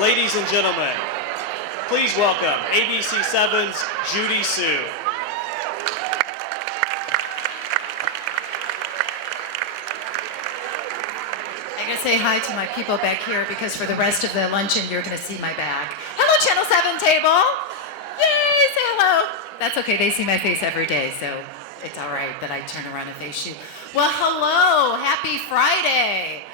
Ladies and gentlemen, please welcome ABC7's Judy Sue. I'm going to say hi to my people back here because for the rest of the luncheon, you're going to see my bag. Hello, Channel 7 table. Yay, say hello. That's okay. They see my face every day, so it's all right that I turn around and face you. Well, hello. Happy Friday.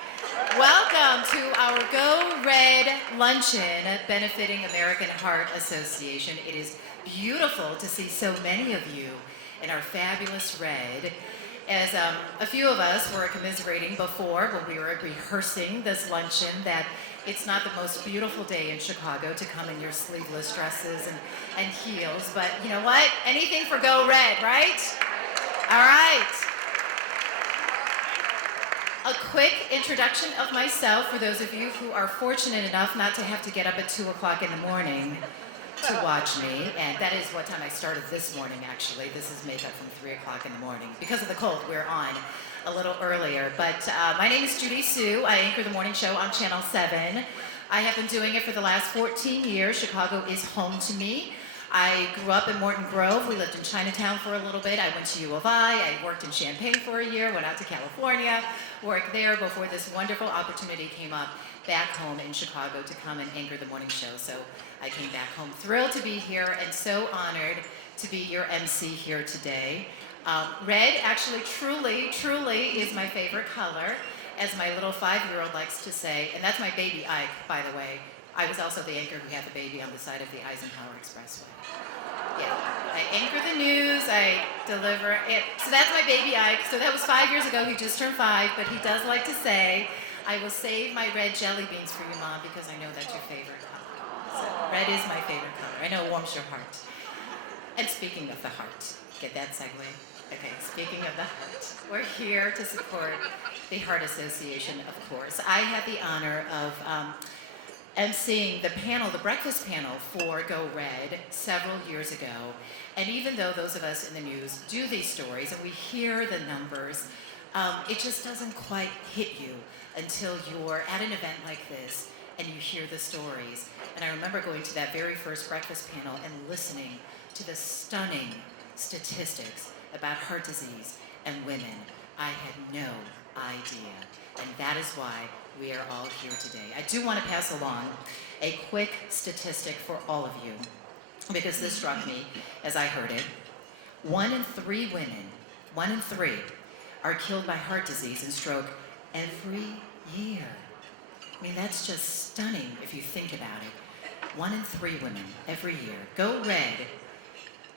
Welcome to our Go Red Luncheon benefiting American Heart Association. It is beautiful to see so many of you in our fabulous red. As a few of us were commiserating before when we were rehearsing this luncheon that it's not the most beautiful day in Chicago to come in your sleeveless dresses and heels, but you know what? Anything for Go Red, right? All right. A quick introduction of myself for those of you who are fortunate enough not to have to get up at 2 o'clock in the morning to watch me, and that is what time I started this morning, actually. This is makeup from 3 o'clock in the morning. Because of the cold, we're on a little earlier. But my name is Judy Sue. I anchor the morning show on Channel 7. I have been doing it for the last 14 years. Chicago is home to me. I grew up in Morton Grove. We lived in Chinatown for a little bit. I went to U of I worked in Champaign for a year, went out to California, worked there before this wonderful opportunity came up back home in Chicago to come and anchor the morning show. So I came back home thrilled to be here and so honored to be your MC here today. Red actually truly is my favorite color, as my little 5-year-old likes to say, and that's my baby Ike, by the way. I was also the anchor who had the baby on the side of the Eisenhower Expressway. Yeah, I anchor the news, I deliver it. So that's my baby Ike. So that was 5 years ago. He just turned 5, but he does like to say, I will save my red jelly beans for you, Mom, because I know that's your favorite color. So red is my favorite color. I know it warms your heart. And speaking of the heart, get that segue? Okay, speaking of the heart, we're here to support the Heart Association, of course. I had the honor of emceeing the panel, the breakfast panel for Go Red several years ago. And even though those of us in the news do these stories and we hear the numbers, it just doesn't quite hit you until you're at an event like this and you hear the stories. And I remember going to that very first breakfast panel and listening to the stunning statistics about heart disease and women. I had no idea. And that is why we are all here today. I do want to pass along a quick statistic for all of you, because this struck me as I heard it. 1 in 3 women, 1 in 3, are killed by heart disease and stroke every year. I mean, that's just stunning if you think about it. 1 in 3 women every year. Go Red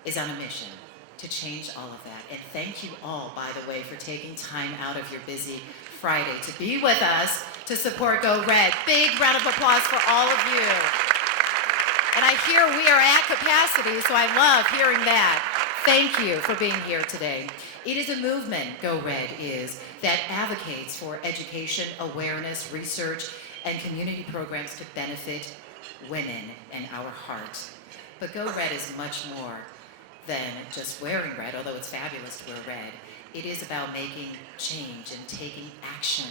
is on a mission to change all of that. And thank you all, by the way, for taking time out of your busy Friday to be with us to support Go Red. Big round of applause for all of you. And I hear we are at capacity, so I love hearing that. Thank you for being here today. It is a movement, Go Red is, that advocates for education, awareness, research, and community programs to benefit women and our heart. But Go Red is much more than just wearing red, although it's fabulous to wear red. It is about making change and taking action,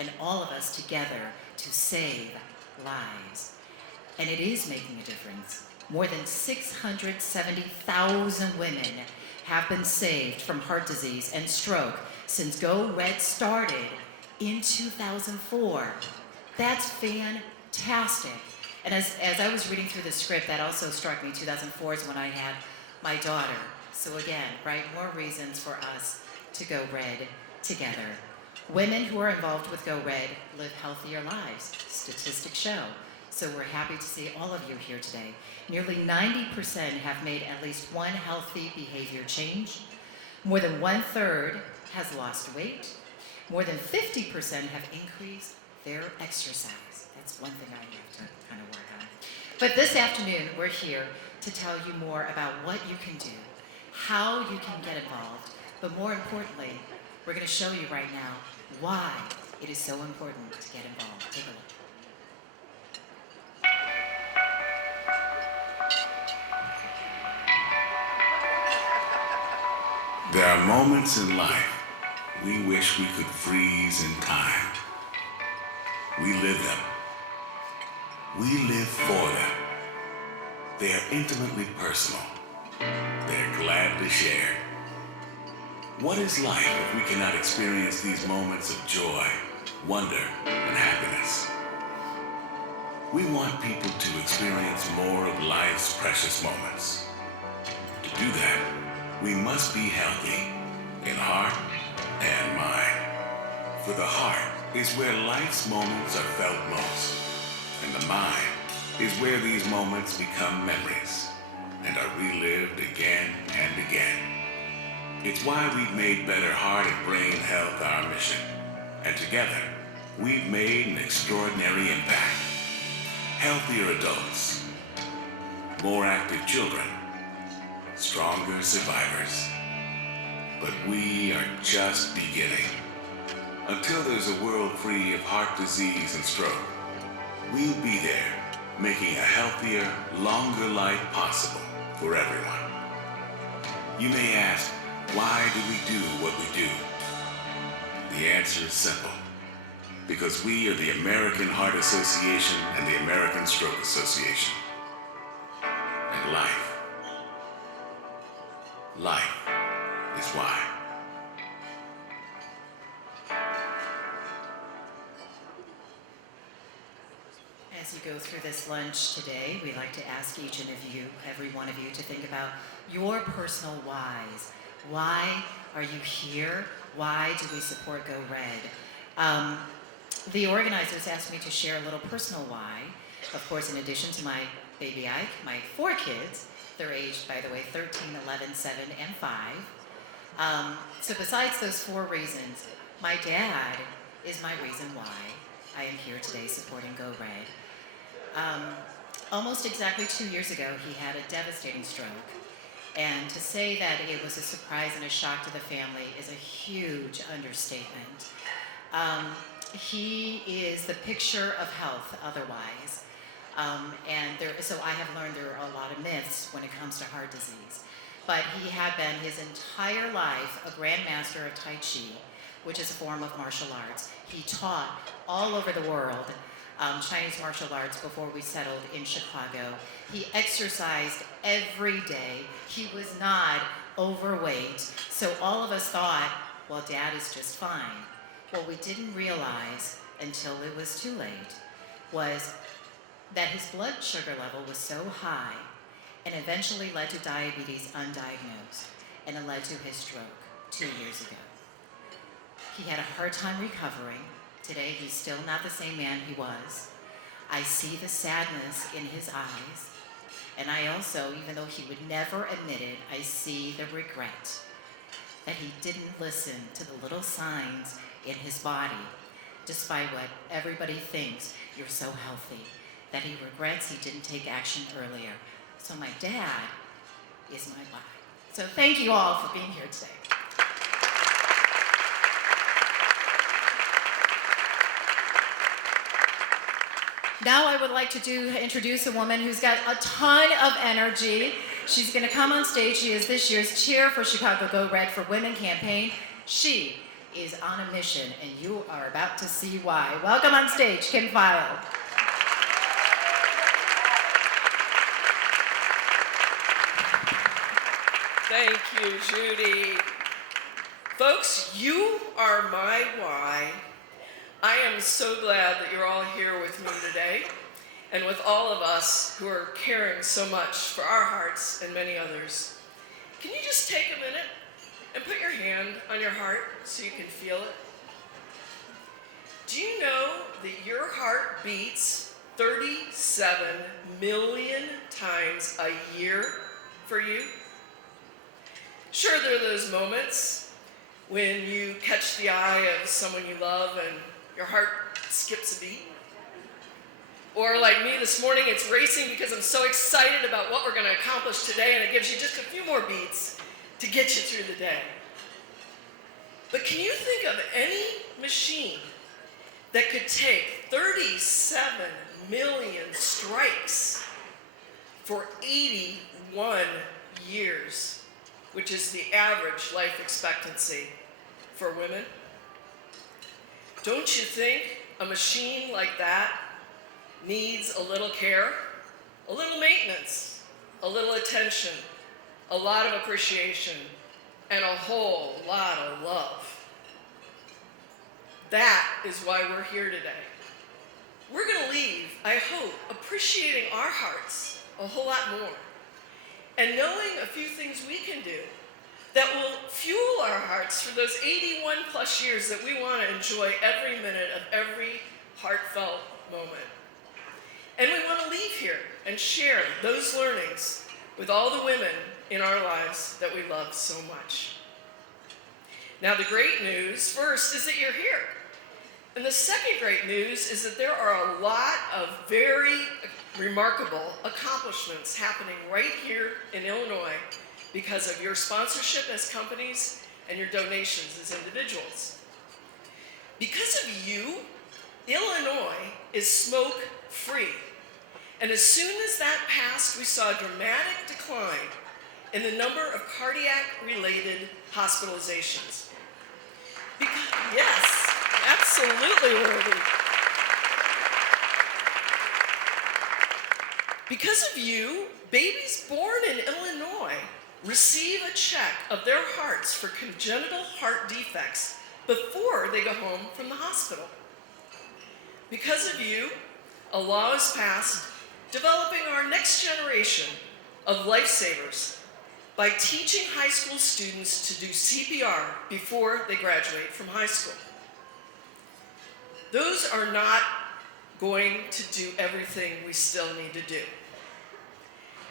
and all of us together to save lives. And it is making a difference. More than 670,000 women have been saved from heart disease and stroke since Go Red started in 2004. That's fantastic. And as I was reading through the script, that also struck me. 2004 is when I had my daughter. So again, right, more reasons for us to go red together. Women who are involved with Go Red live healthier lives, statistics show. So we're happy to see all of you here today. Nearly 90% have made at least one healthy behavior change. More than 1/3 has lost weight. More than 50% have increased their exercise. That's one thing I have to kind of work on. But this afternoon, we're here to tell you more about what you can do, how you can get involved, but more importantly, we're going to show you right now why it is so important to get involved. Take a look. There are moments in life we wish we could freeze in time. We live them. We live for them. They are intimately personal. They're glad to share. What is life if we cannot experience these moments of joy, wonder, and happiness? We want people to experience more of life's precious moments. To do that, we must be healthy in heart and mind. For the heart is where life's moments are felt most, and the mind is where these moments become memories and are relived again and again. It's why we've made better heart and brain health our mission, and together we've made an extraordinary impact. Healthier adults, more active children, stronger survivors. But we are just beginning. Until there's a world free of heart disease and stroke, we'll be there, making a healthier, longer life possible for everyone. You may ask, why do we do what we do? The answer is simple. Because we are the American Heart Association and the American Stroke Association. And life is why. As you go through this lunch today, we'd like to ask each and every one of you to think about your personal whys. Why are you here? Why do we support Go Red? The organizers asked me to share a little personal why. Of course, in addition to my baby Ike, my 4 kids, they're aged, by the way, 13, 11, 7, and 5. So besides those 4 reasons, my dad is my reason why I am here today supporting Go Red. Almost exactly 2 years ago, he had a devastating stroke. And to say that it was a surprise and a shock to the family is a huge understatement. He is the picture of health otherwise. So I have learned there are a lot of myths when it comes to heart disease. But he had been his entire life a grandmaster of Tai Chi, which is a form of martial arts. He taught all over the world Chinese martial arts before we settled in Chicago. He exercised every day. He was not overweight. So all of us thought, well, Dad is just fine. What we didn't realize until it was too late was that his blood sugar level was so high and eventually led to diabetes undiagnosed, and it led to his stroke 2 years ago. He had a hard time recovering. Today, he's still not the same man he was. I see the sadness in his eyes, and I also, even though he would never admit it, I see the regret that he didn't listen to the little signs in his body, despite what everybody thinks, you're so healthy, that he regrets he didn't take action earlier. So my dad is my why. So thank you all for being here today. Now I would like to introduce a woman who's got a ton of energy. She's going to come on stage. She is this year's Cheer for Chicago Go Red for Women campaign. She is on a mission, and you are about to see why. Welcome on stage, Kim File. Thank you, Judy. Folks, you are my why. I am so glad that you're all here with me today, and with all of us who are caring so much for our hearts and many others. Can you just take a minute and put your hand on your heart so you can feel it? Do you know that your heart beats 37 million times a year for you? Sure, there are those moments when you catch the eye of someone you love and your heart skips a beat. Or like me this morning, it's racing because I'm so excited about what we're going to accomplish today, and it gives you just a few more beats to get you through the day. But can you think of any machine that could take 37 million strikes for 81 years, which is the average life expectancy for women? Don't you think a machine like that needs a little care, a little maintenance, a little attention, a lot of appreciation, and a whole lot of love. That is why we're here today. We're going to leave, I hope, appreciating our hearts a whole lot more and knowing a few things we can do that will fuel our hearts for those 81 plus years that we want to enjoy every minute of every heartfelt moment. And we want to leave here and share those learnings with all the women in our lives that we love so much. Now, the great news first is that you're here. And the second great news is that there are a lot of very remarkable accomplishments happening right here in Illinois because of your sponsorship as companies and your donations as individuals. Because of you, Illinois is smoke-free. And as soon as that passed, we saw a dramatic decline in the number of cardiac-related hospitalizations. Yes, absolutely worthy. Because of you, babies born in Illinois receive a check of their hearts for congenital heart defects before they go home from the hospital. Because of you, a law is passed developing our next generation of lifesavers by teaching high school students to do CPR before they graduate from high school. Those are not going to do everything we still need to do.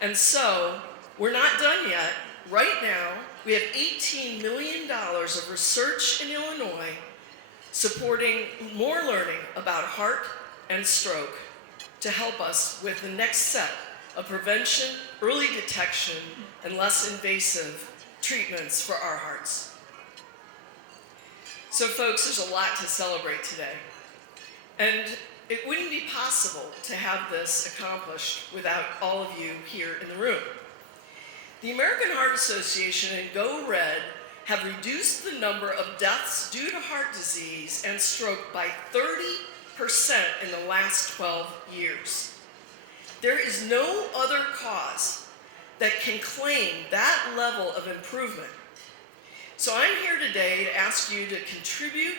And so, we're not done yet. Right now, we have $18 million of research in Illinois supporting more learning about heart and stroke to help us with the next set of prevention, early detection, and less invasive treatments for our hearts. So folks, there's a lot to celebrate today. And it wouldn't be possible to have this accomplished without all of you here in the room. The American Heart Association and Go Red have reduced the number of deaths due to heart disease and stroke by 30% in the last 12 years. There is no other cause that can claim that level of improvement. So I'm here today to ask you to contribute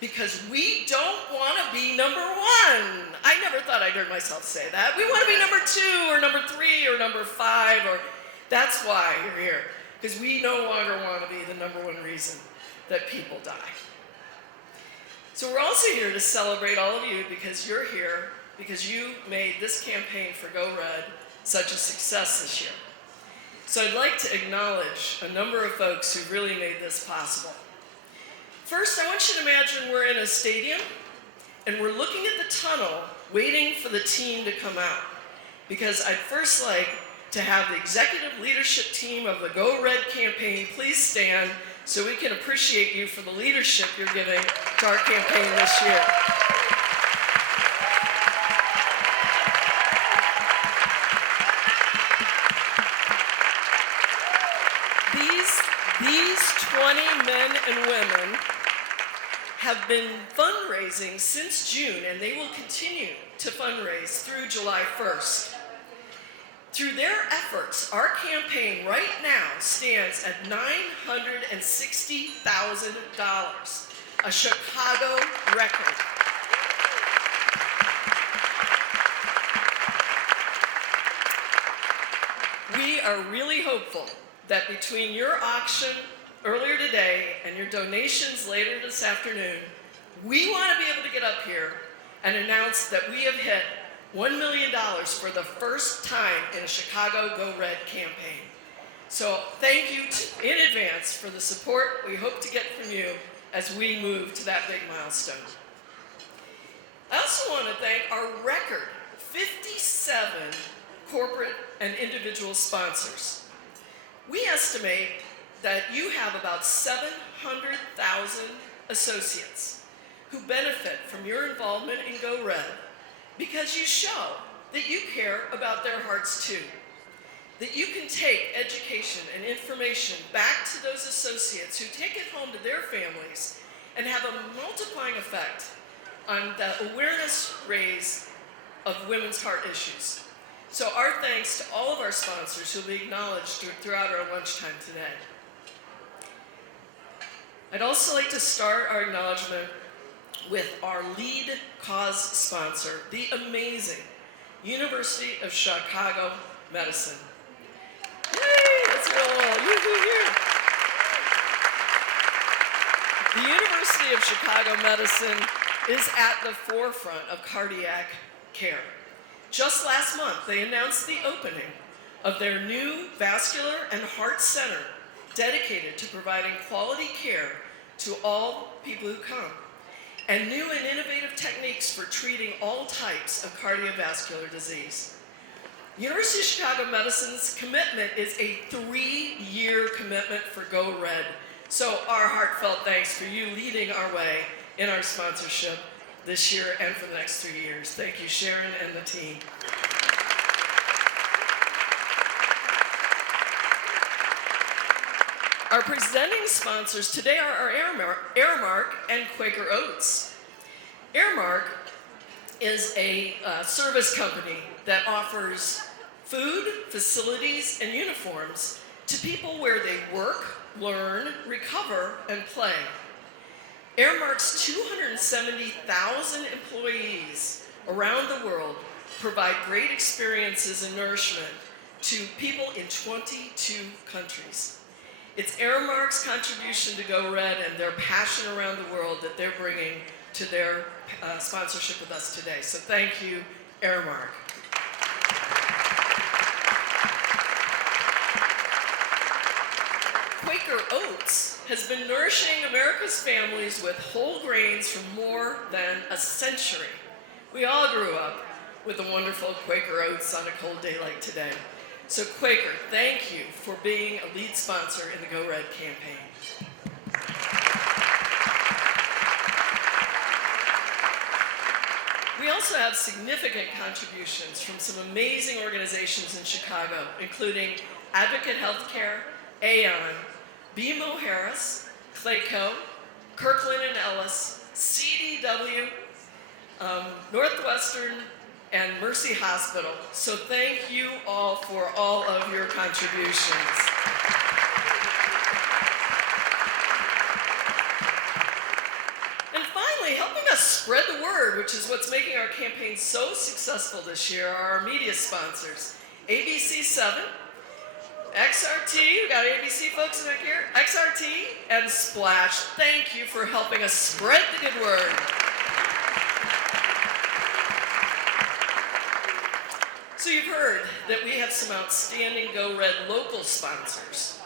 because we don't want to be number one. I never thought I'd heard myself say that. We want to be number 2 or number 3 or number 5, or that's why you're here, because we no longer want to be the number one reason that people die. So we're also here to celebrate all of you because you're here, because you made this campaign for Go Red such a success this year. So I'd like to acknowledge a number of folks who really made this possible. First, I want you to imagine we're in a stadium and we're looking at the tunnel waiting for the team to come out. Because I'd first like to have the executive leadership team of the Go Red campaign please stand so we can appreciate you for the leadership you're giving to our campaign this year. These 20 men and women have been fundraising since June, and they will continue to fundraise through July 1st. Through their efforts, our campaign right now stands at $960,000, a Chicago record. We are really hopeful that between your auction earlier today and your donations later this afternoon, we want to be able to get up here and announce that we have hit $1 million for the first time in a Chicago Go Red campaign. So thank you in advance for the support we hope to get from you as we move to that big milestone. I also want to thank our record 57 corporate and individual sponsors. We estimate that you have about 700,000 associates who benefit from your involvement in Go Red because you show that you care about their hearts too. That you can take education and information back to those associates who take it home to their families and have a multiplying effect on the awareness raised of women's heart issues. So our thanks to all of our sponsors who will be acknowledged throughout our lunchtime today. I'd also like to start our acknowledgement with our lead cause sponsor, the amazing University of Chicago Medicine. Yay, let's roll. Yoo-hoo-hoo. The University of Chicago Medicine is at the forefront of cardiac care. Just last month, they announced the opening of their new vascular and heart center dedicated to providing quality care to all people who come, and new and innovative techniques for treating all types of cardiovascular disease. University of Chicago Medicine's commitment is a 3-year commitment for Go Red. So our heartfelt thanks for you leading our way in our sponsorship this year and for the next 3 years. Thank you, Sharon and the team. Our presenting sponsors today are our Aramark and Quaker Oats. Aramark is a service company that offers food, facilities, and uniforms to people where they work, learn, recover, and play. Aramark's 270,000 employees around the world provide great experiences and nourishment to people in 22 countries. It's Aramark's contribution to Go Red and their passion around the world that they're bringing to their sponsorship with us today. So thank you, Aramark. Quaker Oats has been nourishing America's families with whole grains for more than a century. We all grew up with the wonderful Quaker Oats on a cold day like today. So Quaker, thank you for being a lead sponsor in the Go Red campaign. We also have significant contributions from some amazing organizations in Chicago, including Advocate Healthcare, Aon, BMO Harris, Clayco, Kirkland and Ellis, CDW, Northwestern, and Mercy Hospital. So thank you all for all of your contributions. And finally, helping us spread the word, which is what's making our campaign so successful this year, are our media sponsors. ABC7, XRT, we got ABC folks back here, XRT, and Splash. Thank you for helping us spread the good word. So you've heard that we have some outstanding Go Red local sponsors.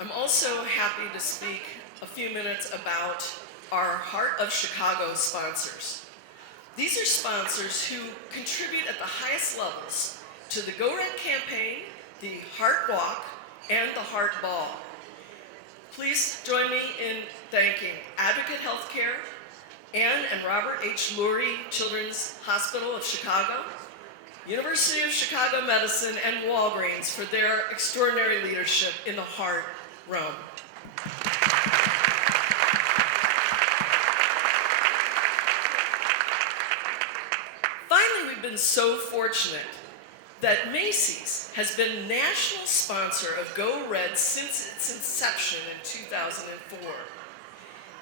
I'm also happy to speak a few minutes about our Heart of Chicago sponsors. These are sponsors who contribute at the highest levels to the Go Red campaign, the Heart Walk, and the Heart Ball. Please join me in thanking Advocate Healthcare, Ann and Robert H. Lurie Children's Hospital of Chicago, University of Chicago Medicine, and Walgreens for their extraordinary leadership in the heart realm. Finally, we've been so fortunate that Macy's has been national sponsor of Go Red since its inception in 2004.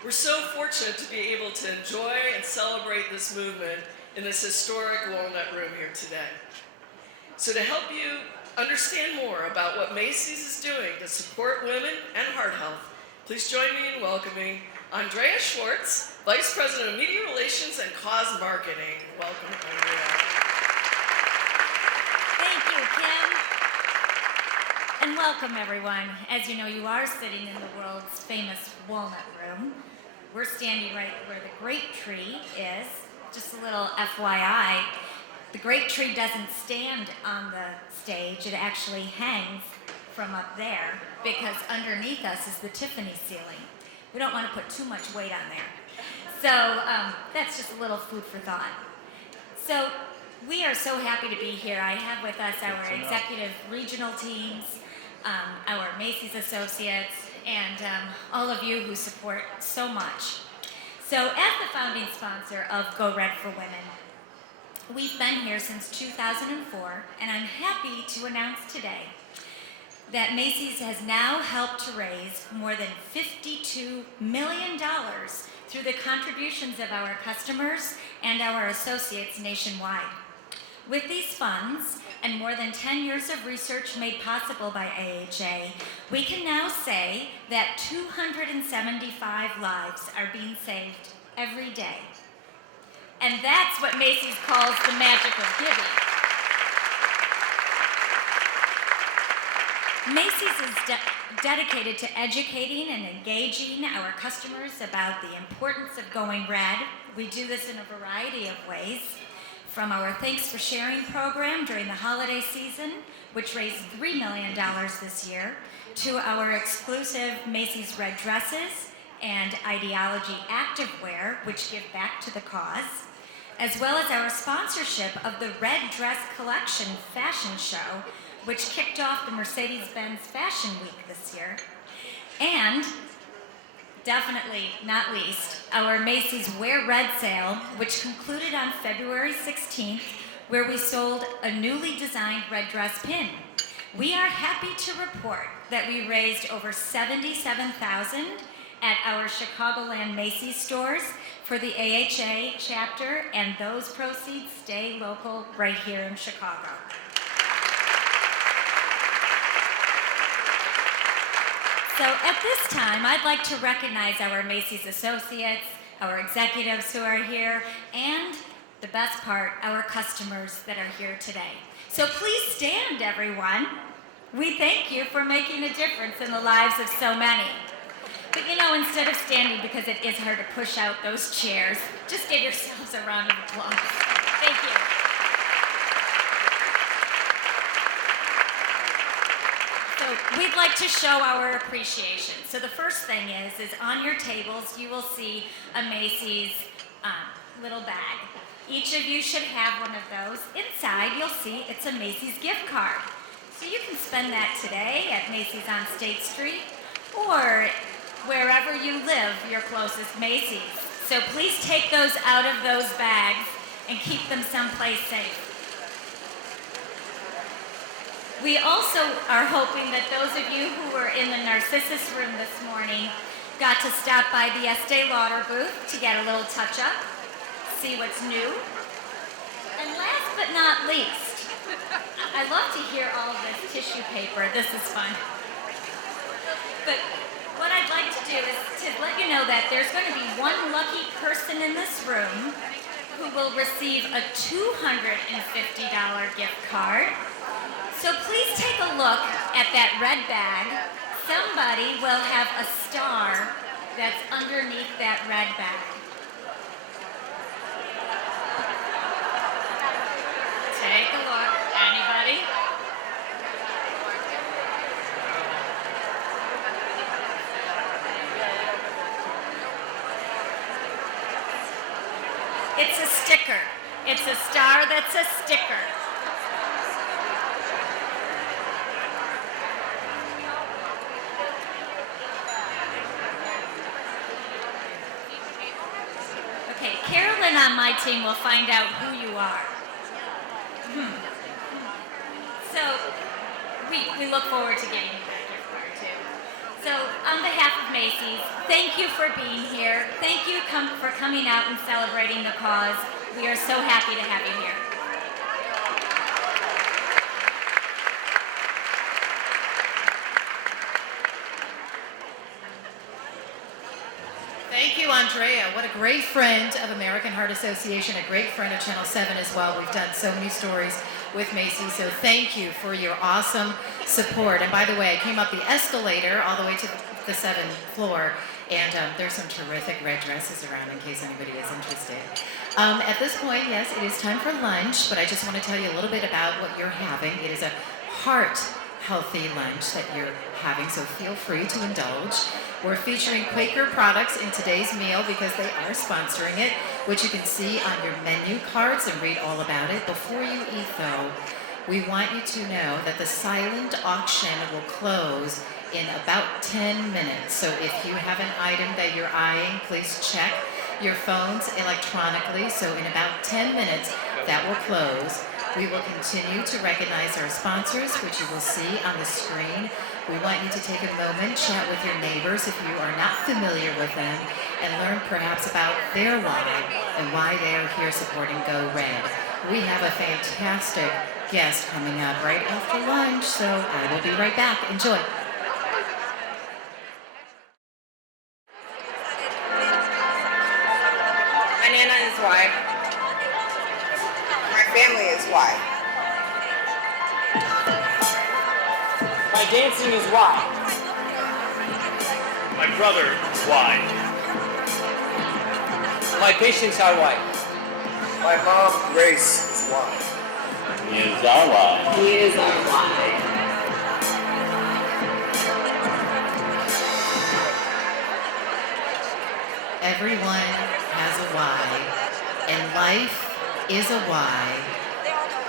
We're so fortunate to be able to enjoy and celebrate this movement in this historic Walnut Room here today. So to help you understand more about what Macy's is doing to support women and heart health, please join me in welcoming Andrea Schwartz, Vice President of Media Relations and Cause Marketing. Welcome, Andrea. Thank you, Kim. And welcome, everyone. As you know, you are sitting in the world's famous Walnut Room. We're standing right where the grape tree is. Just a little FYI, the grape tree doesn't stand on the stage. It actually hangs from up there because underneath us is the Tiffany ceiling. We don't want to put too much weight on there. So that's just a little food for thought. So we are so happy to be here. I have with us our executive regional teams, our Macy's associates, and all of you who support so much. So as the founding sponsor of Go Red for Women, We've been here since 2004, and I'm happy to announce today that Macy's has now helped to raise more than $52 million through the contributions of our customers and our associates nationwide. With these funds and more than 10 years of research made possible by AHA, we can now say that 275 lives are being saved every day. And that's what Macy's calls the magic of giving. Macy's is dedicated to educating and engaging our customers about the importance of going red. We do this in a variety of ways, from our Thanks for Sharing program during the holiday season, which raised $3 million this year, to our exclusive Macy's Red Dresses and Ideology Activewear, which give back to the cause, as well as our sponsorship of the Red Dress Collection fashion show, which kicked off the Mercedes-Benz Fashion Week this year. And, definitely not least, our Macy's Wear Red sale, which concluded on February 16th, where we sold a newly designed red dress pin. We are happy to report that we raised over $77,000 at our Chicagoland Macy's stores for the AHA chapter, and those proceeds stay local right here in Chicago. So at this time, I'd like to recognize our Macy's associates, our executives who are here, and the best part, our customers that are here today. So please stand, everyone. We thank you for making a difference in the lives of so many. But you know, instead of standing, because it is hard to push out those chairs, just give yourselves a round of applause. Thank you. So we'd like to show our appreciation. So the first thing is on your tables, you will see a Macy's little bag. Each of you should have one of those. Inside, you'll see it's a Macy's gift card. So you can spend that today at Macy's on State Street, or wherever you live, your closest Macy's. So please take those out of those bags and keep them someplace safe. We also are hoping that those of you who were in the Narcissus room this morning got to stop by the Estee Lauder booth to get a little touch-up, see what's new. And last but not least, I love to hear all of this tissue paper. This is fun. But what I'd like to do is to let you know that there's going to be one lucky person in this room who will receive a $250 gift card. So please take a look at that red bag. Somebody will have a star that's underneath that red bag. Take a look. Anybody? It's a sticker. It's a star that's a sticker. Okay, Carolyn on my team will find out who you are. So, we look forward to getting you that gift card too. So, on behalf of Macy's, thank you for being here. Thank you for coming out and celebrating the cause. We are so happy to have you here. Thank you, Andrea. What a great friend of American Heart Association, a great friend of Channel 7 as well. We've done so many stories with Macy's, so thank you for your awesome support. And by the way, I came up the escalator all the way to the 7th floor, and there's some terrific red dresses around in case anybody is interested. At this point, yes, it is time for lunch, but I just want to tell you a little bit about what you're having. It is a heart-healthy lunch that you're having, so feel free to indulge. We're featuring Quaker products in today's meal because they are sponsoring it, which you can see on your menu cards and read all about it. Before you eat, though, we want you to know that the silent auction will close in about 10 minutes. So if you have an item that you're eyeing, please check your phones electronically. So in about 10 minutes, that will close. We will continue to recognize our sponsors, which you will see on the screen. We want you to take a moment, chat with your neighbors if you are not familiar with them, and learn perhaps about their why and why they are here supporting Go Red. We have a fantastic guest coming up right after lunch, so I will be right back. Enjoy. My Nana is why. My family is why. My dancing is why. My brother, why? My patients are why. My mom, Grace, is why. He is our why. He is our why. Everyone has a why, and life is a why.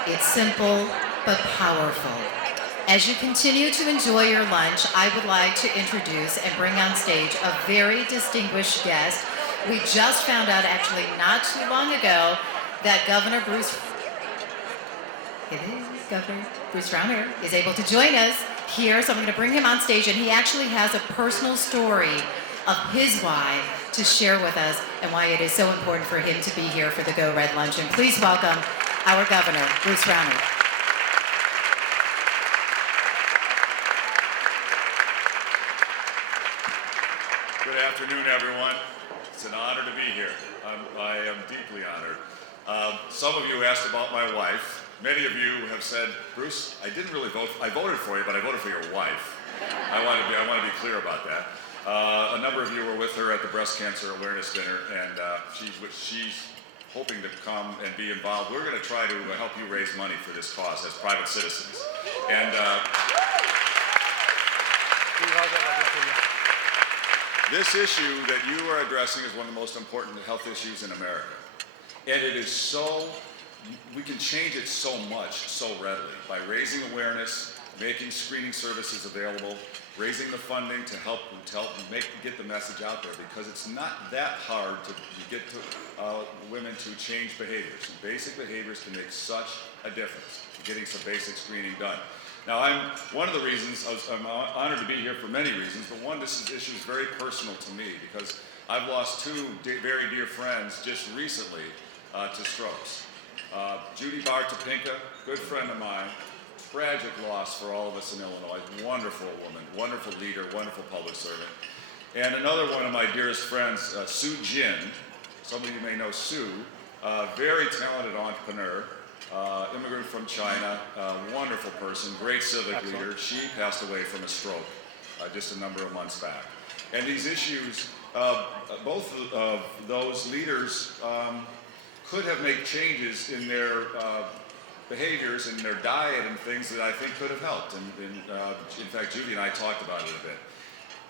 It's simple but powerful. As you continue to enjoy your lunch, I would like to introduce and bring on stage a very distinguished guest. We just found out, actually not too long ago, that Governor Bruce Rauner is able to join us here, so I'm going to bring him on stage, and he actually has a personal story of his why to share with us and why it is so important for him to be here for the Go Red Luncheon. Please welcome our Governor, Bruce Rauner. Good afternoon, everyone. It's an honor to be here. I am deeply honored. Some of you asked about my wife. Many of you have said, Bruce, I didn't really vote. I voted for you, but I voted for your wife. I want to be clear about that. A number of you were with her at the breast cancer awareness dinner, and she's hoping to come and be involved. We're going to try to help you raise money for this cause as private citizens. And this issue that you are addressing is one of the most important health issues in America. And it is so, we can change it so much, so readily, by raising awareness, making screening services available, raising the funding to help get the message out there, because it's not that hard to get women to change behaviors. And basic behaviors can make such a difference in getting some basic screening done. Now, one of the reasons, I'm honored to be here for many reasons, but one, this issue is very personal to me because I've lost two very dear friends just recently to strokes. Judy Bartopinka, good friend of mine, tragic loss for all of us in Illinois, wonderful woman, wonderful leader, wonderful public servant. And another one of my dearest friends, Sue Jin, some of you may know Sue, very talented entrepreneur, immigrant from China, wonderful person, great civic leader. She passed away from a stroke just a number of months back. And these issues, both of those leaders could have made changes in their behaviors and their diet and things that I think could have helped. And in fact, Judy and I talked about it a bit.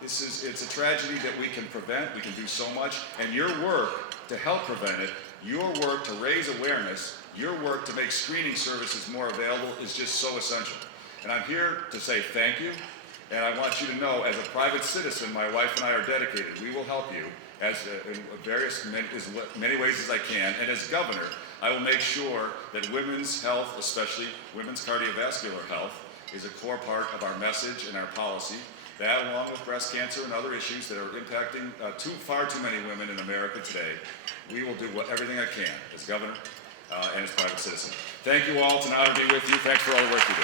It's a tragedy that we can prevent. We can do so much. And your work to help prevent it, your work to raise awareness, your work to make screening services more available is just so essential. And I'm here to say thank you. And I want you to know, as a private citizen, my wife and I are dedicated. We will help you in many ways as I can. And as governor, I will make sure that women's health, especially women's cardiovascular health, is a core part of our message and our policy. That, along with breast cancer and other issues that are impacting far too many women in America today, we will do everything I can as governor and as private citizen. Thank you all. It's an honor to be with you. Thanks for all the work you do.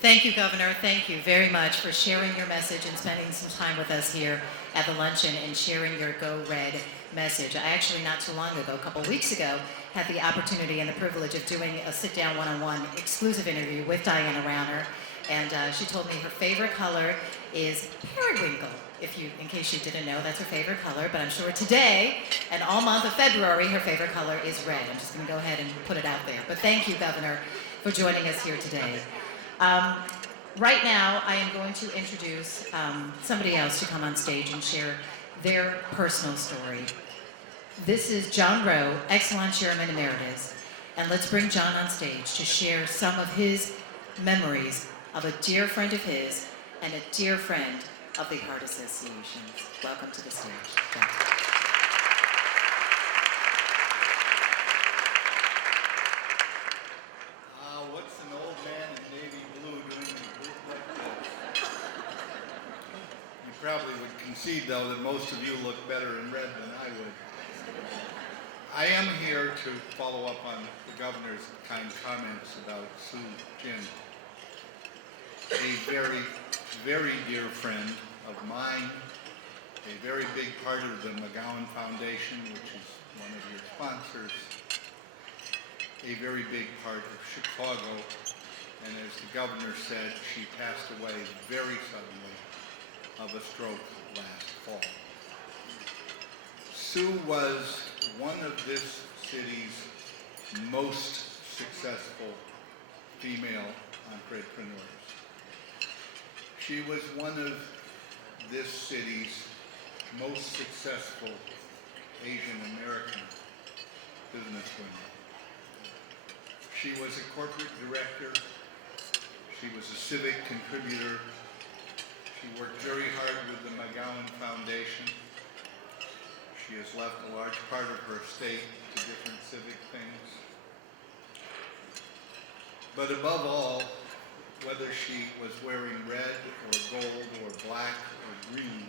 Thank you, Governor. Thank you very much for sharing your message and spending some time with us here at the luncheon and sharing your Go Red message. I actually, not too long ago, a couple weeks ago, had the opportunity and the privilege of doing a sit-down one-on-one exclusive interview with Diana Rauner, and she told me her favorite color is periwinkle. In case you didn't know, that's her favorite color, but I'm sure today and all month of February, her favorite color is red. I'm just going to go ahead and put it out there. But thank you, Governor, for joining us here today. Right now, I am going to introduce somebody else to come on stage and share their personal story. This is John Rowe, Excellent Chairman Emeritus, and let's bring John on stage to share some of his memories of a dear friend of his and a dear friend of the Heart Association. Welcome to the stage. Thank you. What's an old man in navy blue doing in a group like this? You probably would concede, though, that most of you look better in red than I would. I am here to follow up on the governor's kind comments about Sue Jin, a very, very dear friend of mine, a very big part of the McGowan Foundation, which is one of your sponsors, a very big part of Chicago, and as the governor said, she passed away very suddenly of a stroke last fall. Sue was one of this city's most successful female entrepreneurs. She was one of this city's most successful Asian American businesswomen. She was a corporate director. She was a civic contributor. She worked very hard with the McGowan Foundation. She has left a large part of her estate to different civic things. But above all, whether she was wearing red or gold or black or green,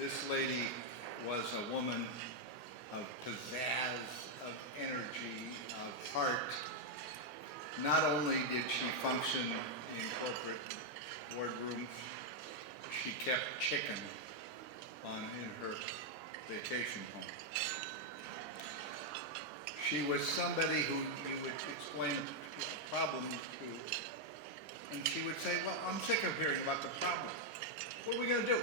this lady was a woman of pizzazz, of energy, of heart. Not only did she function in corporate boardrooms, she kept chicken in her vacation home. She was somebody who you would explain a problem to, and she would say, well, I'm sick of hearing about the problem. What are we going to do?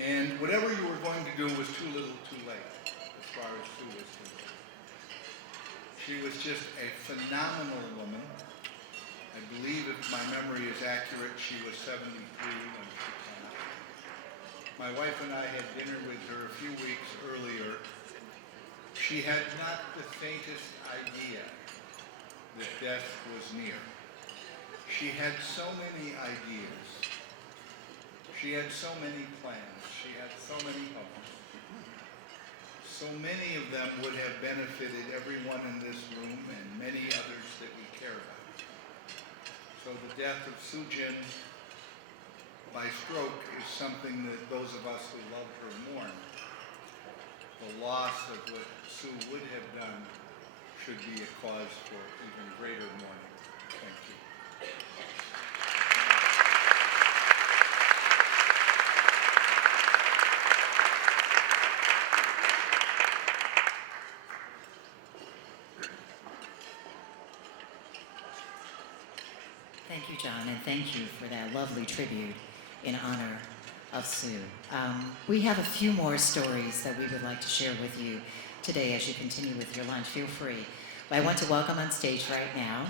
And whatever you were going to do was too little too late, as far as Sue was concerned. She was just a phenomenal woman. I believe, if my memory is accurate, she was 73 when she passed. My wife and I had dinner with her a few weeks earlier. She had not the faintest idea that death was near. She had so many ideas. She had so many plans. She had so many hopes. So many of them would have benefited everyone in this room and many others that we care about. So the death of Sue Jin by stroke is something that those of us who loved her mourn. The loss of what Sue would have done should be a cause for even greater mourning. Thank you. Thank you, John, and thank you for that lovely tribute in honor of Sue. We have a few more stories that we would like to share with you today as you continue with your lunch. Feel free. But I want to welcome on stage right now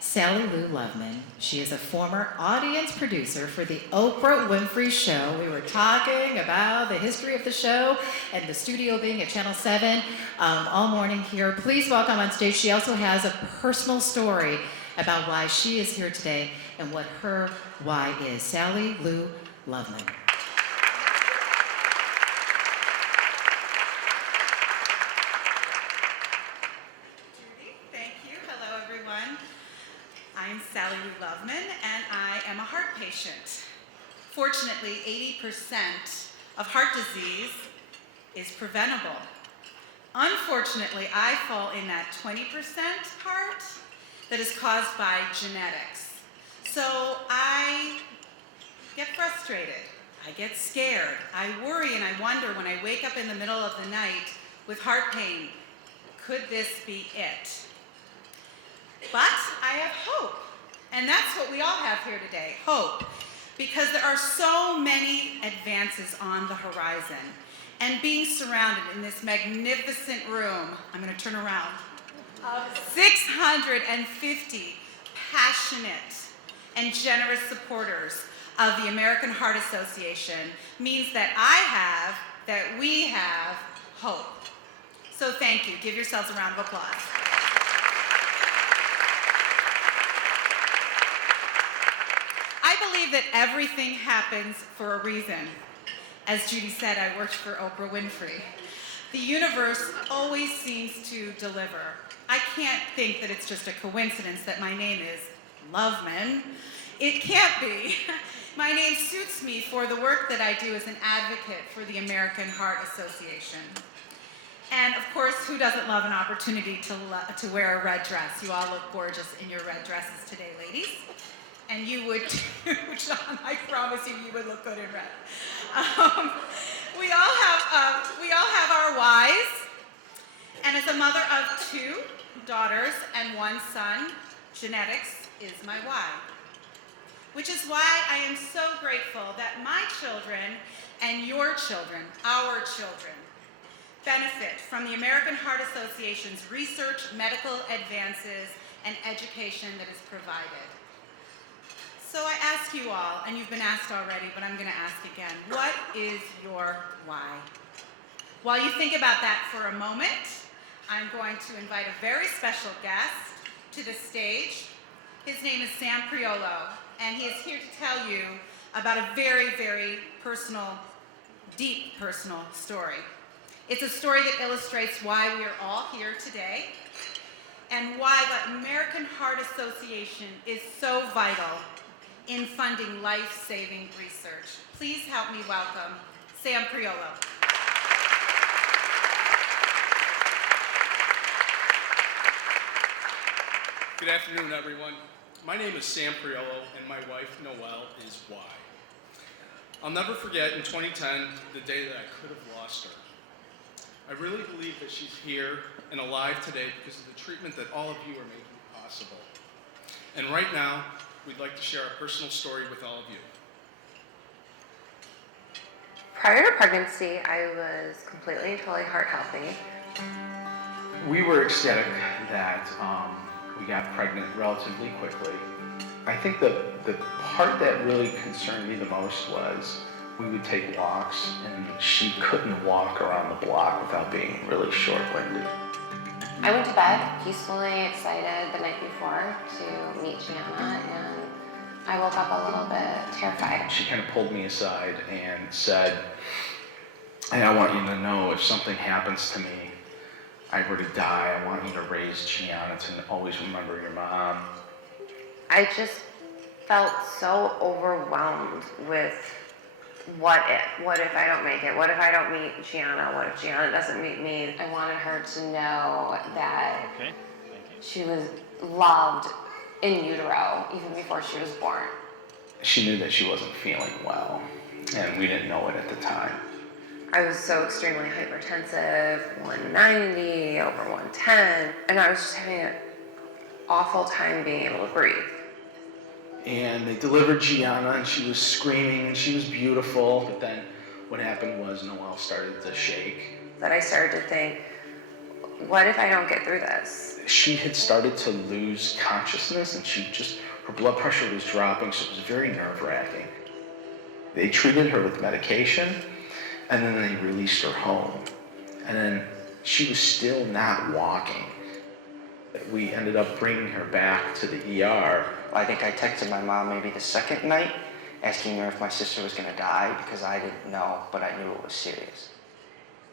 Sally Lou Loveman. She is a former audience producer for the Oprah Winfrey Show. We were talking about the history of the show and the studio being at Channel 7 all morning here. Please welcome on stage. She also has a personal story about why she is here today and what her why is. Sally Lou Loveman. Thank you. Hello, everyone. I'm Sally Lou Loveman, and I am a heart patient. Fortunately, 80% of heart disease is preventable. Unfortunately, I fall in that 20% part that is caused by genetics. So I get frustrated, I get scared, I worry and I wonder when I wake up in the middle of the night with heart pain, could this be it? But I have hope, and that's what we all have here today, hope, because there are so many advances on the horizon, and being surrounded in this magnificent room, I'm gonna turn around, of 650 passionate and generous supporters of the American Heart Association means that we have hope. So thank you. Give yourselves a round of applause. believe that everything happens for a reason. As Judy said, I worked for Oprah Winfrey. The universe always seems to deliver. I can't think that it's just a coincidence that my name is Loveman. It can't be. My name suits me for the work that I do as an advocate for the American Heart Association. And of course, who doesn't love an opportunity to wear a red dress? You all look gorgeous in your red dresses today, ladies. And you would too, John. I promise you, you would look good in red. We all have our whys. And as a mother of 2 daughters and 1 son, genetics is my why. Which is why I am so grateful that my children and your children, our children, benefit from the American Heart Association's research, medical advances, and education that is provided. So I ask you all, and you've been asked already, but I'm going to ask again, what is your why? While you think about that for a moment, I'm going to invite a very special guest to the stage. His name is Sam Priolo, and he is here to tell you about a very, very personal, deep personal story. It's a story that illustrates why we are all here today and why the American Heart Association is so vital in funding life-saving research. Please help me welcome Sam Priolo. Good afternoon, everyone. My name is Sam Priolo, and my wife, Noelle, is Y. I'll never forget in 2010, the day that I could have lost her. I really believe that she's here and alive today because of the treatment that all of you are making possible. And right now, we'd like to share a personal story with all of you. Prior to pregnancy, I was completely and totally heart healthy. We were ecstatic that we got pregnant relatively quickly. I think the part that really concerned me the most was we would take walks and she couldn't walk around the block without being really short-winded. I went to bed peacefully excited the night before to meet Gianna, and I woke up a little bit terrified. She kind of pulled me aside and said, "Hey, I want you to know if something happens to me, I were to die, I want you to raise Gianna to always remember your mom." I just felt so overwhelmed with what if I don't make it? What if I don't meet Gianna? What if Gianna doesn't meet me? I wanted her to know that she was loved in utero even before she was born. She knew that she wasn't feeling well, and we didn't know it at the time. I was so extremely hypertensive, 190, over 110, and I was just having an awful time being able to breathe. And they delivered Gianna, and she was screaming, and she was beautiful. But then what happened was Noelle started to shake. That I started to think, what if I don't get through this? She had started to lose consciousness, and her blood pressure was dropping, so it was very nerve-wracking. They treated her with medication, and then they released her home. And then she was still not walking. We ended up bringing her back to the ER. I think I texted my mom maybe the second night, asking her if my sister was gonna die, because I didn't know, but I knew it was serious.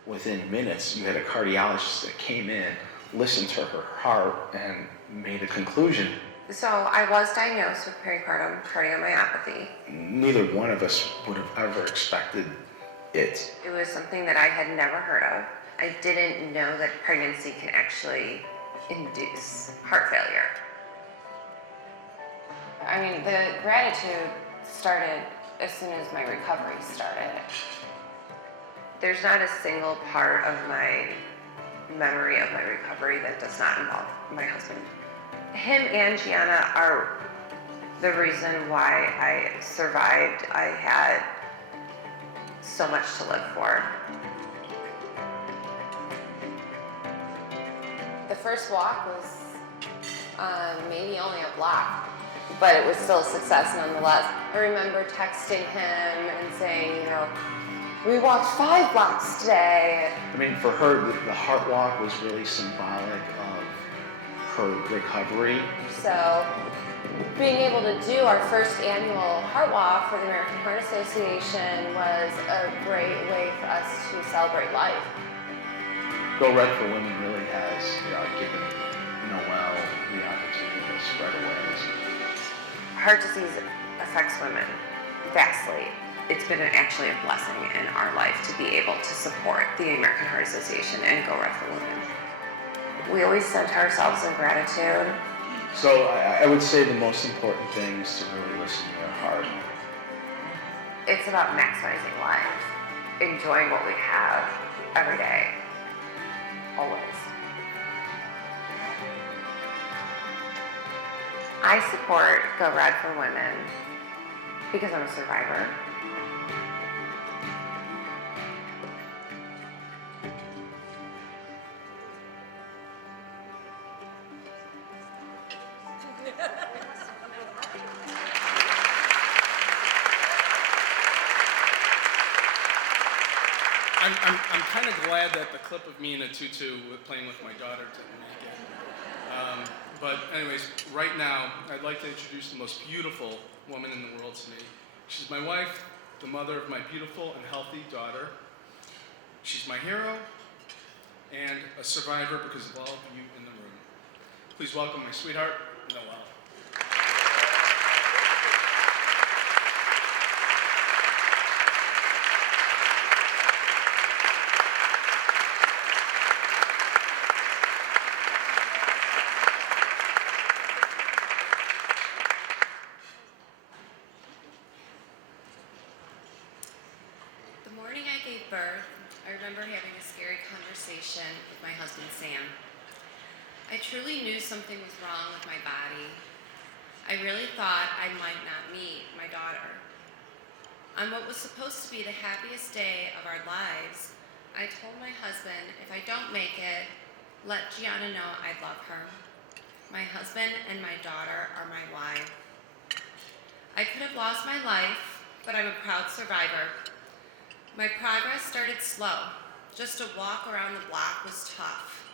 Within minutes, you had a cardiologist that came in, listened to her heart, and made a conclusion. So I was diagnosed with pericardium cardiomyopathy. Neither one of us would have ever expected it. It was something that I had never heard of. I didn't know that pregnancy can actually induce heart failure. I mean, the gratitude started as soon as my recovery started. There's not a single part of my memory of my recovery that does not involve my husband. Him and Gianna are the reason why I survived. I had so much to live for. The first walk was maybe only a block, but it was still a success nonetheless. I remember texting him and saying, we walked 5 blocks today. I mean, for her, the heart walk was really symbolic of her recovery. So Being able to do our first annual Heart Walk for the American Heart Association was a great way for us to celebrate life. Go Red for Women really has given Noelle the opportunity to spread awareness. Heart disease affects women vastly. It's been actually a blessing in our life to be able to support the American Heart Association and Go Red for Women. We always center ourselves in gratitude. So I would say the most important thing is to really listen to your heart. It's about maximizing life, enjoying what we have every day, always. I support Go Red for Women because I'm a survivor. I'm kind of glad that the clip of me in a tutu playing with my daughter didn't make it. But anyways, right now, I'd like to introduce the most beautiful woman in the world to me. She's my wife, the mother of my beautiful and healthy daughter. She's my hero and a survivor because of all of you in the room. Please welcome my sweetheart, Noelle. The morning I gave birth, I remember having a scary conversation with my husband, Sam. I truly knew something was wrong with my body. I really thought I might not meet my daughter. On what was supposed to be the happiest day of our lives, I told my husband if I don't make it, let Gianna know I love her. My husband and my daughter are my why. I could have lost my life, but I'm a proud survivor. My progress started slow. Just to walk around the block was tough.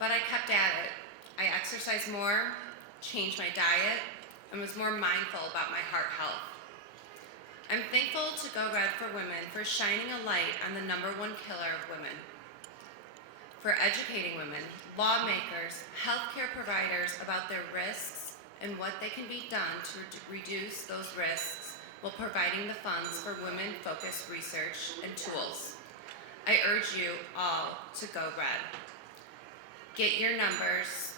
But I kept at it. I exercised more, changed my diet, and was more mindful about my heart health. I'm thankful to Go Red for Women for shining a light on the #1 killer of women. For educating women, lawmakers, healthcare providers about their risks and what they can be done to reduce those risks while providing the funds for women-focused research and tools. I urge you all to Go Red. Get your numbers,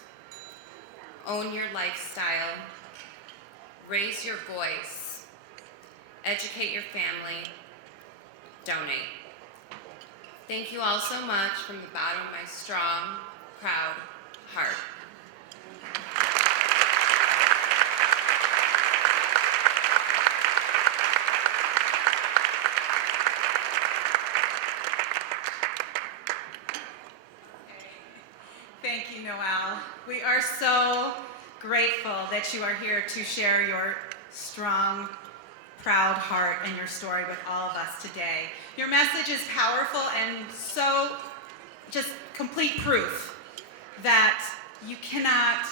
own your lifestyle, raise your voice, educate your family, donate. Thank you all so much from the bottom of my strong, proud heart. Thank you, Noelle. We are so grateful that you are here to share your strong, proud heart and your story with all of us today. Your message is powerful and so just complete proof that you cannot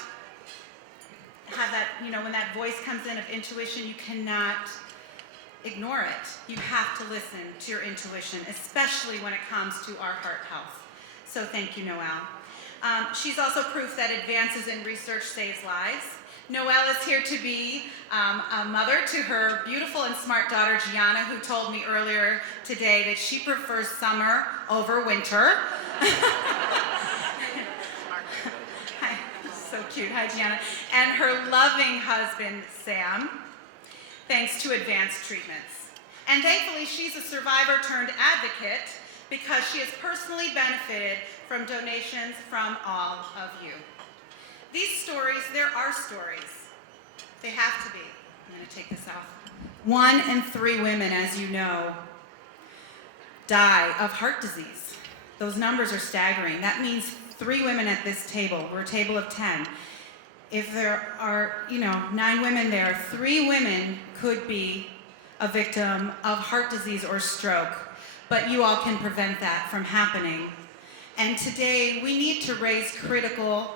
have that, when that voice comes in of intuition, you cannot ignore it. You have to listen to your intuition, especially when it comes to our heart health. So thank you, Noelle. She's also proof that advances in research saves lives. Noelle is here to be a mother to her beautiful and smart daughter, Gianna, who told me earlier today that she prefers summer over winter. Hi, so cute. Hi, Gianna. And her loving husband, Sam, thanks to advanced treatments. And thankfully, she's a survivor turned advocate because she has personally benefited from donations from all of you. These stories, they're our stories. They have to be. I'm going to take this off. 1 in 3 women, as you know, die of heart disease. Those numbers are staggering. That means 3 women at this table. We're a table of 10. If there are, 9 women there, 3 women could be a victim of heart disease or stroke. But you all can prevent that from happening. And today, we need to raise critical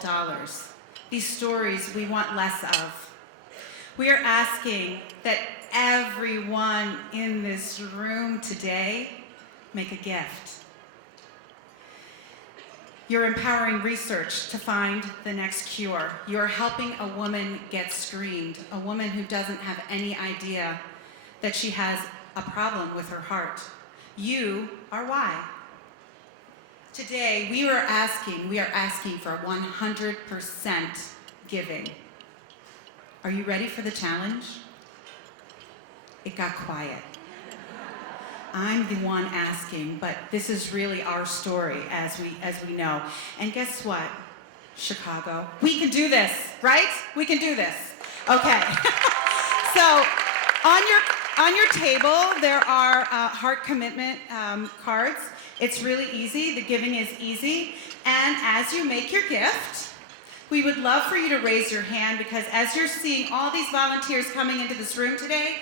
dollars. these stories we want less of. We are asking that everyone in this room today make a gift. You're empowering research to find the next cure. You're helping a woman get screened, a woman who doesn't have any idea that she has a problem with her heart. You are why. Today, we are asking for 100% giving. Are you ready for the challenge? It got quiet. I'm the one asking, but this is really our story as we know. And guess what, Chicago? We can do this, right? We can do this. Okay. So on your table, there are heart commitment cards. It's really easy. The giving is easy. And as you make your gift, we would love for you to raise your hand, because as you're seeing all these volunteers coming into this room today,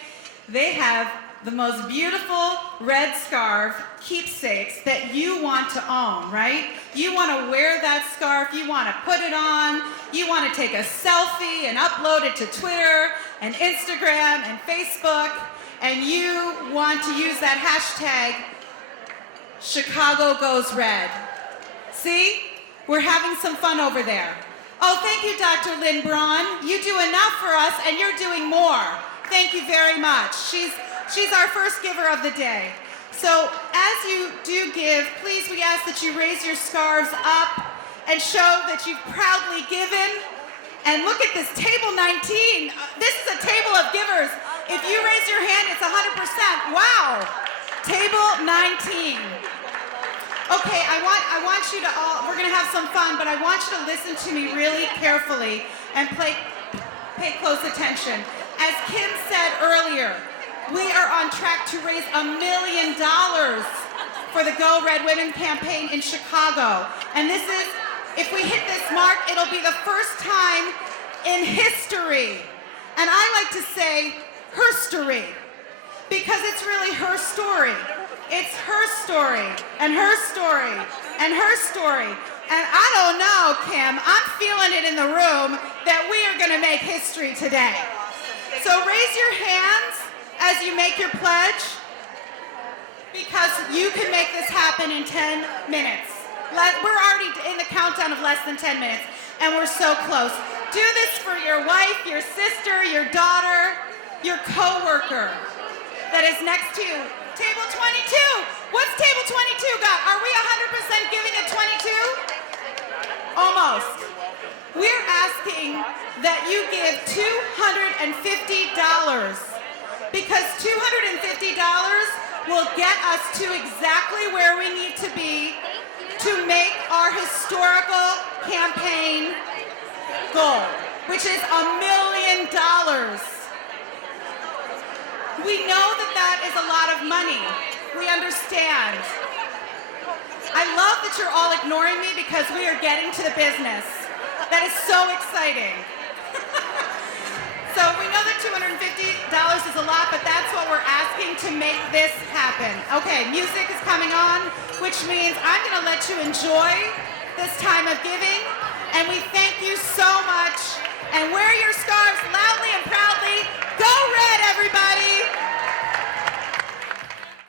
they have the most beautiful red scarf keepsakes that you want to own, right? You want to wear that scarf, you want to put it on, you want to take a selfie and upload it to Twitter and Instagram and Facebook, and you want to use that hashtag Chicago Goes Red. See? We're having some fun over there. Oh, thank you, Dr. Lynn Braun. You do enough for us, and you're doing more. Thank you very much. She's our first giver of the day. So as you do give, please, we ask that you raise your scarves up and show that you've proudly given. And look at this, table 19. This is a table of givers. If you raise your hand, it's 100%. Wow. Table 19. Okay, I want you to all, we're gonna have some fun, but I want you to listen to me really carefully and pay close attention. As Kim said earlier, we are on track to raise $1 million for the Go Red Women campaign in Chicago. And this is, if we hit this mark, it'll be the first time in history. And I like to say herstory, because it's really her story. It's her story, and her story, and her story. And I don't know, Kim, I'm feeling it in the room that we are gonna make history today. So raise your hands as you make your pledge, because you can make this happen in 10 minutes. We're already in the countdown of less than 10 minutes, and we're so close. Do this for your wife, your sister, your daughter, your coworker that is next to you. Table 22. What's table 22 got? Are we 100% giving at 22? Almost. We're asking that you give $250, because $250 will get us to exactly where we need to be to make our historical campaign goal, which is $1 million. We know that that is a lot of money. We understand. I love that you're all ignoring me, because we are getting to the business. That is so exciting. So we know that $250 is a lot, but that's what we're asking to make this happen. Okay, music is coming on, which means I'm gonna let you enjoy this time of giving, and we thank you so much. And wear your scarves loudly and proudly. Go Red!